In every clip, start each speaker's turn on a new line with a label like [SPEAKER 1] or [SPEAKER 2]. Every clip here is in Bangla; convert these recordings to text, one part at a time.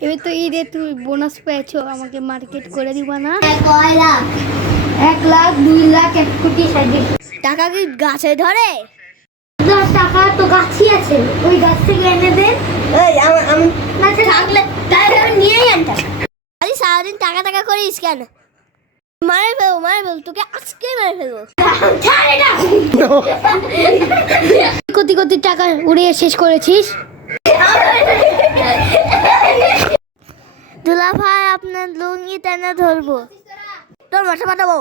[SPEAKER 1] এবার তো ঈদে তুমি বোনাস পেয়েছ আমাকে মার্কেট করে দিবা না।
[SPEAKER 2] কয় লাখ?
[SPEAKER 1] এক লাখ দুই লাখ এক কোটি
[SPEAKER 2] টাকা কি গাছে ধরে?
[SPEAKER 1] দশ টাকা তো গাছই আছে। ওই গাছ থেকে এনে দেন
[SPEAKER 2] আমি সারাদিন টাকা টাকা করিস কেন? মারে ফেলব মারে ফেলব তোকে আজকে মেরে ফেলব।
[SPEAKER 1] কোটি কোটি টাকা উড়িয়ে শেষ করেছিস
[SPEAKER 2] দুলা ভাই লুঙ্গি টেনে ধরবো। তোর মাথা পাঠাবো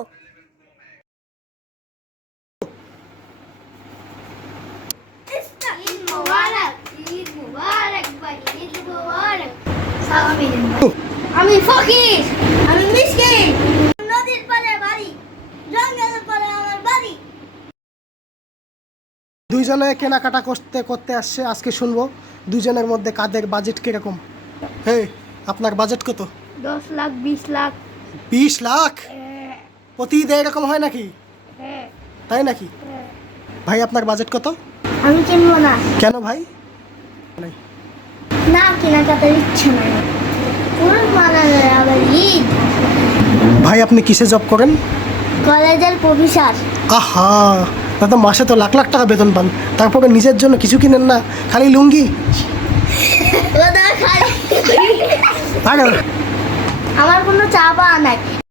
[SPEAKER 1] আমি ফকির,
[SPEAKER 2] আমি নদীর পাড়ে বাড়ি, জঙ্গলের পাড়ে আমার বাড়ি।
[SPEAKER 3] দুইজনে কেনাকাটা করতে করতে আসছে, আজকে শুনব। দুইজনের মধ্যে কাদের বাজেট কীরকম? হে আপনার বাজেট কত?
[SPEAKER 1] দশ লাখ বিশ লাখ।
[SPEAKER 3] বিশ লাখ? প্রতি ঈদে এরকম হয় নাকি?
[SPEAKER 1] হ্যাঁ।
[SPEAKER 3] তাই নাকি? ভাই আপনার বাজেট কত?
[SPEAKER 2] আমি কিনবো না।
[SPEAKER 3] কেন ভাই।
[SPEAKER 2] না কেনাকাটার ইচ্ছে নাই।
[SPEAKER 3] ভাই আপনি কিসে জব করেন?
[SPEAKER 2] কলেজের প্রফেসর।
[SPEAKER 3] আহা দাদা মাসে তো লাখ লাখ টাকা বেতন পান। তারপরে নিজের জন্য কিছু কিনেন না খালি লুঙ্গি? আর
[SPEAKER 2] আমার কোনো চা পাওয়া নাই।